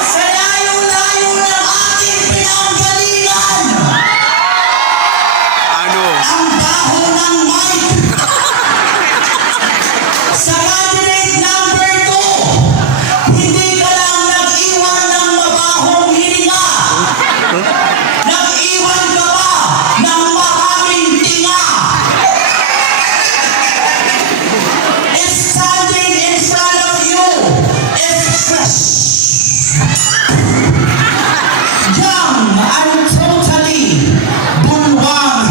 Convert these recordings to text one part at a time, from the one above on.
Sa layo-layo ng ating pinanggalingan. Ano? Ang baho ng mic. Sa candidate number 2, hindi ka lang nag-iwan ng mabahong hininga. Nag-iwan ka pa ng maraming tinga. Standing in front of you is fresh, young, and totally bulwang.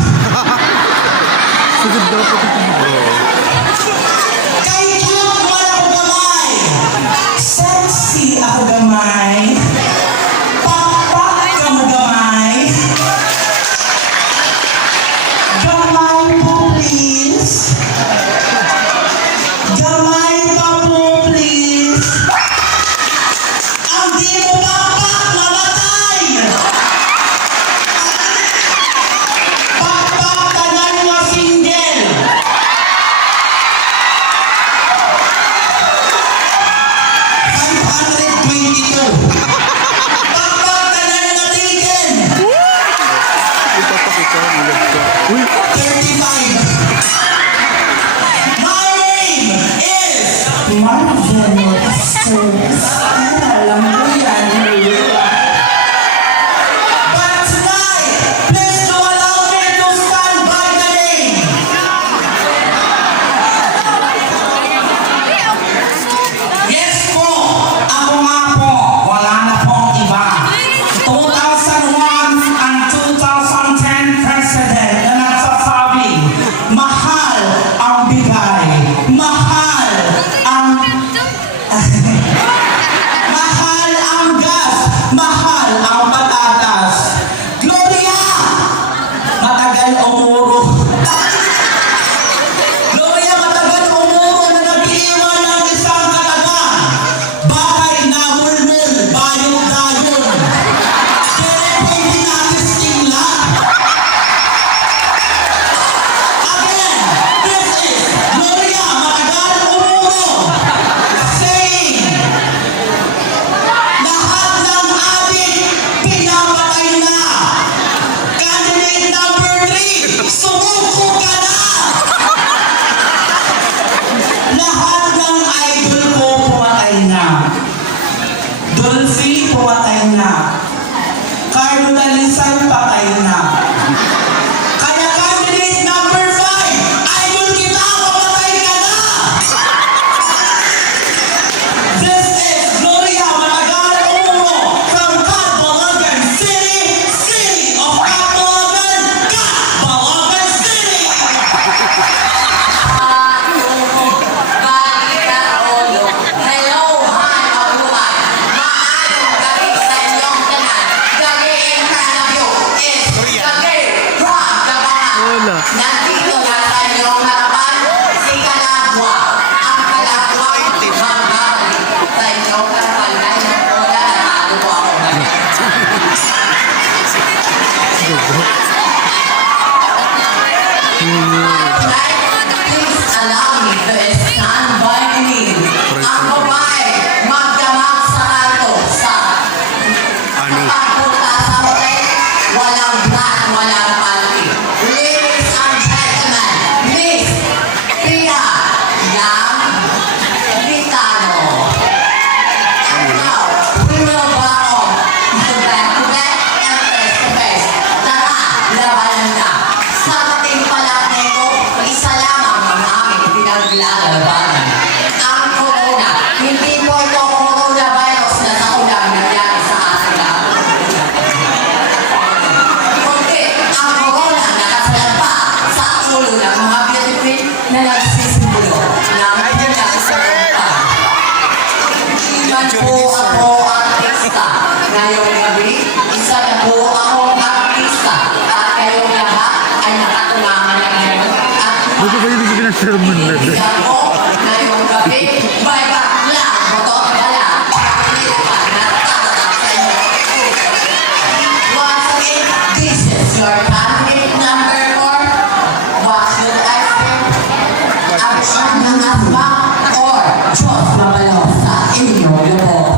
Kay cute mo ako gamay, sexy ako gamay, pakpak ka mo gamay. Gamay po please. Gamay pa po please. Ang di mo pakpak mamatay. Pakpak tanan mo single. 522. Pakpak tanan na tigil. 35. My name is Marvel Service. Alam ko yan. But tonight, please do allow me to stand by the name. Yes po, ako nga po. Wala na pong iba. 2001 and 2010 president na nagsasabi, mahal ang bigay, mahal ang mahal ang gas, mahal ang patatas. Gloria! Matagal umuro. Gloria, matagal umuro na nag-iwan ng isang kataga. Bahay na mulmul, bayong-dayon. Kaya pwede natin stinglan. Again, this is Gloria Matagal Umuro saying, lahat ng adik pinapatay na. Candidate number 3, sumuko ka na. Lahat ng idol ko pumatay na. Dolphy pumatay na. Carlo Dalisay patay na. Kaya candidate number 5, idol kita, mamatay ka na! This is Gloria Matagal Umuro from Pangkalawakan City, City of Pangkalawakan, Pangkalawakan City! Hello, hi, mabuhay. Maayong gabi sa inyong tanan. Gabi in front of you is gabi from Gabangan. Nandito na sa inyong harapan si Kalagwa. Ang Kalagwa magbabalik sa inyong harapan dahil wala natalo po ako ngayon. Please allow me to stand by me. Ang babae, magdamag sa kanto sa pagpunta sa hotel, walang brat, walang panty. Ladies and gentlemen, Miss Pia Yang Vitano. And now, we will welcome to back-to-back and face-to-face. Tara, labanan na. Sa ating palatay ko, isa lamang ang aming pinaglalabanan. Ang corona. Hindi po ito coronavirus na nakulang nangyari sa ating lahat. Kundi ang corona na nakasalpa sa ulo ng mga beauty queen na nagsisimbolo ng kanilang sarumpan. Hindi man po ako artista. Ngayong gabi, isa na po akong artista. At kayong lahat ay nakatulangan ng ngayon. At Bago ba yung pinag-sermon na doon? ako ngayong gabi, may baklang motor dala. Pakilipan na tatatak sa inyo. Once again, this is your candidate number 4. What should I say? Action ng asma or Diyos mamalo sa inyo lupo.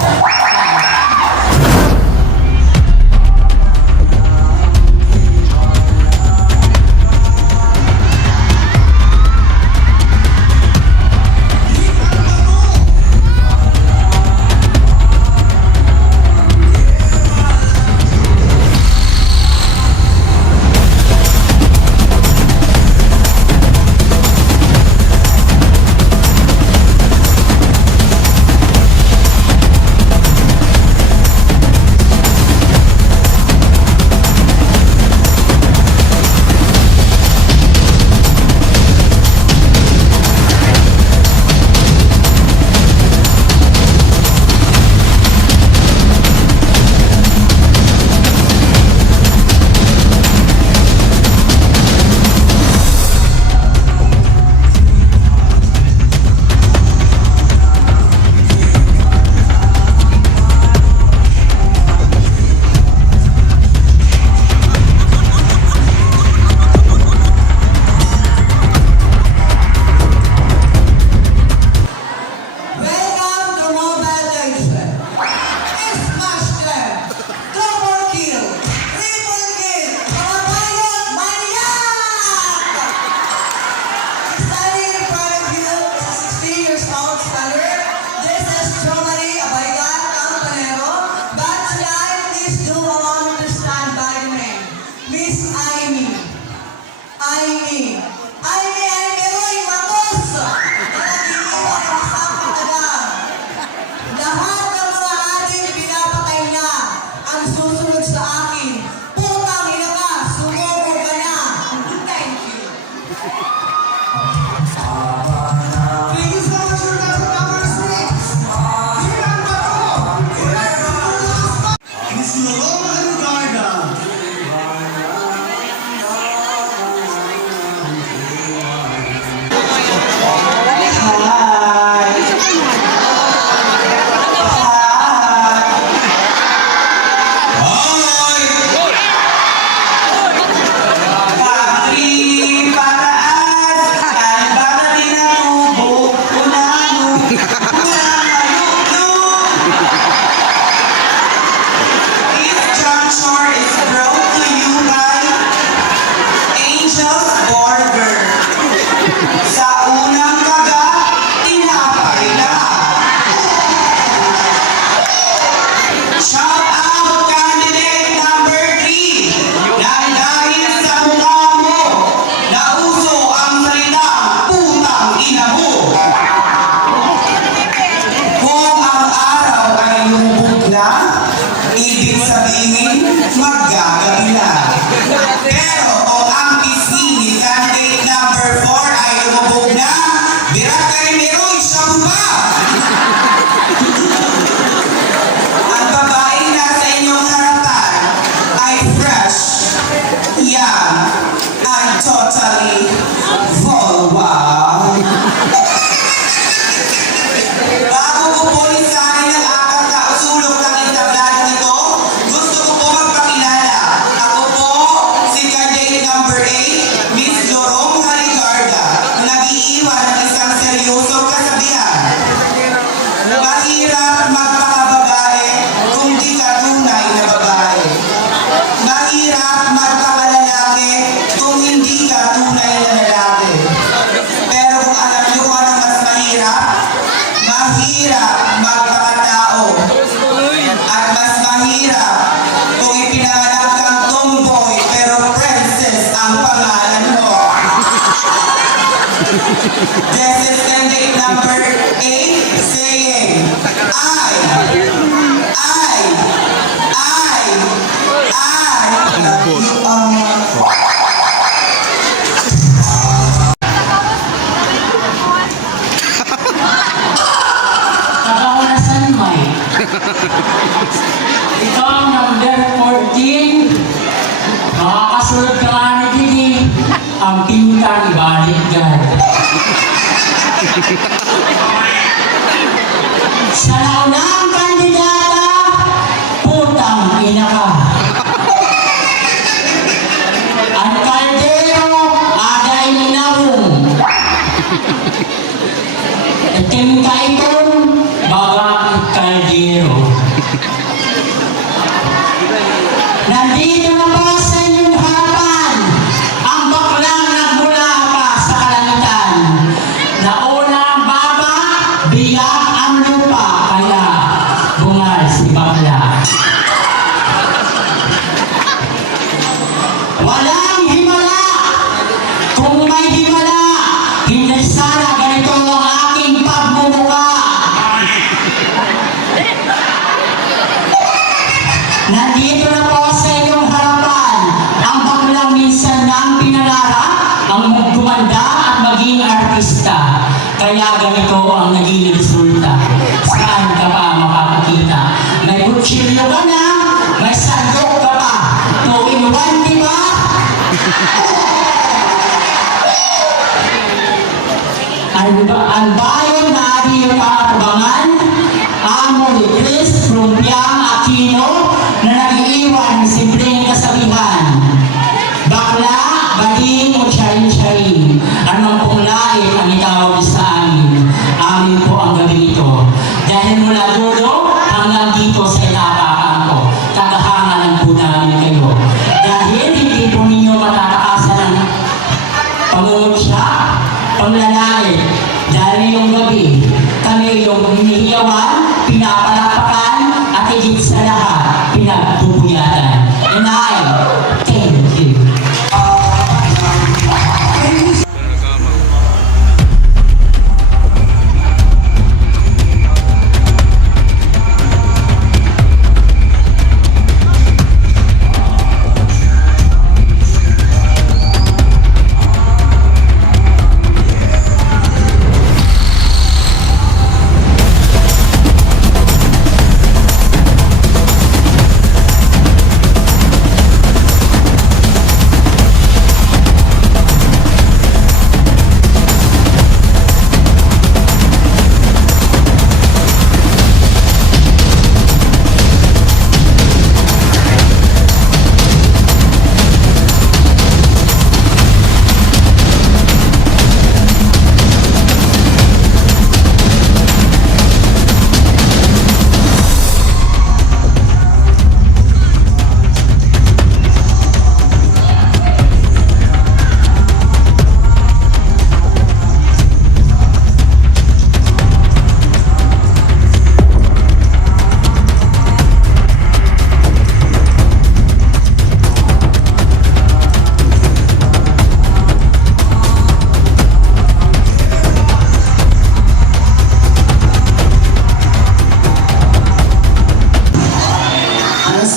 ibig sabihin, magagabila. Pero kung ang pisngi ni candidate number 4 ay lumubog na, birat ka rin meron, siya ba? Ang babaeng nasa inyong harapan ay fresh, young, and totally vulva. Bago ko po lisanin ang aking kausulok ng entablado nito, gusto ko po magpakilala. Ako po si candidate number 8, Miss Rom Nial, nag-iiwan ng isang seryosong kasabihan. Mahirap magpakababae kung di ka tunay na babae. Mahirap magpakalalaki kung hindi ka tunay na lalaki. Pero kung alam nyo kung ano mas mahirap, mahirap magpakatao. At mas mahirap kung ipinanganak kang tomboy pero princess ang pangalan mo. This is candidate number 8 saying, I love you all. Kakaulasan mo eh. Ito ang number 14. Makakasunod ka nga ni Didi. Ang pinta ni Baligyan. Sa naunang kandidata, putang ina ka. Ang kaldero, agay ninawong. Itim ka itong bagang kaldero. Nandito na po sa inyong harapan ang baklang nagmula pa sa kalangitan. Nauna ang baba, biyak ang lupa, kaya bungal si bakla. Walang himala. Kung may himala, hindi sana ganito ang aking pagmumuka. Nandito na po sa inyong harapan ang baklang minsan nang pinangarap ang magkumanda at maging artista. Kaya ganito ang naging resulta. Saan ka pa makakakita? May kutsilyo ka na, may sandok ka pa. 2 in 1, di ba? Ang bayan na ating kaatabangan, amo ni Chris Rumpiang Aquino na nag-iiwan ng simpleng kasabihan. Bakla, bading o tsayin-tsayin, anong pong lait ang itawag sa amin. Amin po ang gabi ito. Dahil mula dulo hanggang dito sa inapakan ko, kagahangalan po namin kayo. Dahil hindi po ninyo matataasan ng pangungutya, panglalait. Dahil yung gabi, kami yung hinihiyawan, pinapalakpakan, at higit sa lahat, pinagpupuyatan. And I thank you.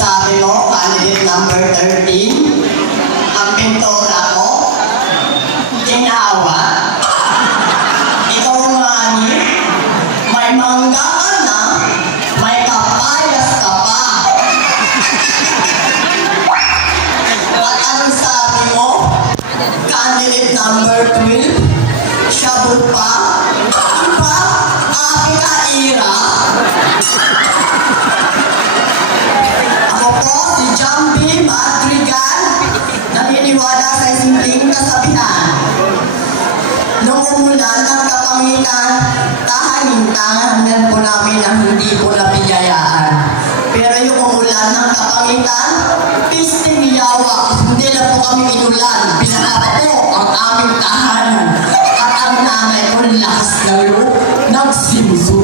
sabi mo, candidate number 13, ang pintura ko, ginawa. Ikaw nga ni, may mangga ka na, may kapayas ka pa. At anong sabi mo? Candidate number 12, shabu pa, pa, api ka ira. Ako po si Jambi Madrigal, naniniwala sa simpleng kasabihan. Nung umulan ng kapangitan, tahanin po namin ang hindi po nabiyayaan. Pero yung umulan ng kapangitan, pisting yawa, hindi na po kami inulan. Binaba po ang aming tahanan. At ang nanay ko lakas ng loob, nagsimuso.